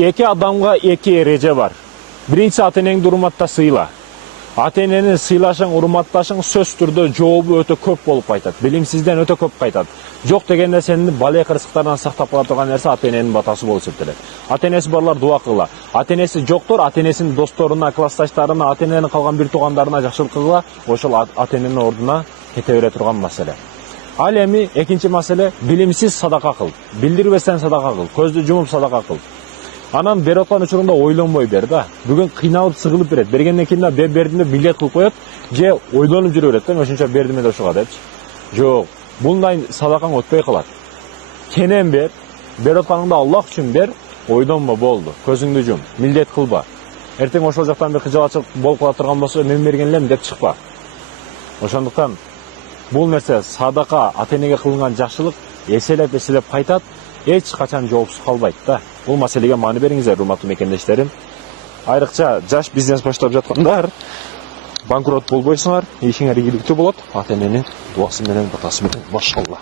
Эки адамга эки эреже бар. Биринчи ата-энеңди урматта сыйла. Ата-энени сыйлашың, урматташың сөз түрдө жообу өтө көп болуп кайтат. Билимсизден өтө көп кайтат. Жок деген нерсени бале кырсыктардан сактап кала турган нерсе ата-эненин батасы болуп эсептелет. Ата-энеси барлар дуа кыла. Ата-энеси жоктор ата-энесинин досторуна, классташтарына, ата-эненин калган бир туугандарына жакшылык кылгыла. Ошол ата-эненин ордуна кете бере турган маселе. Ал эми экинчи маселе билимсиз садака кыл. Билдирбестен садака кыл. Көздү жумуп садака кыл. Анан берип аткан учурунда ойлонбой бер да. Бүгүн кыйналып сыгылып берет. Бергенден кийин да бердим деп милдет кылып коет, же ойлонуп жүрө берет да, ошончо бердим деп ошого депчи. Жок, мындай садакаң өтпөй калат. Кенен бер, берип атканыңда Аллах үчүн бер, ойлонмо болду. Көзүңдү жум, милдет кылба. Эртең ошол жактан бир кыжалачылык болуп кала турган болсо, мен берген элем деп чыкпа. Ошондуктан бул нерсе садака, ата-энеге кылынган жакшылык эселеп кайтат, эч качан жоопсуз калбайт да. Бул маселеге маани бериңиздер, урматтуу мекендештерим. Айрыкча жаш бизнес баштап жаткандар банкрот болбойсуңар, ишиңер ийгиликтүү болот. Ата-эненин дуасы менен, батасы менен, машалла.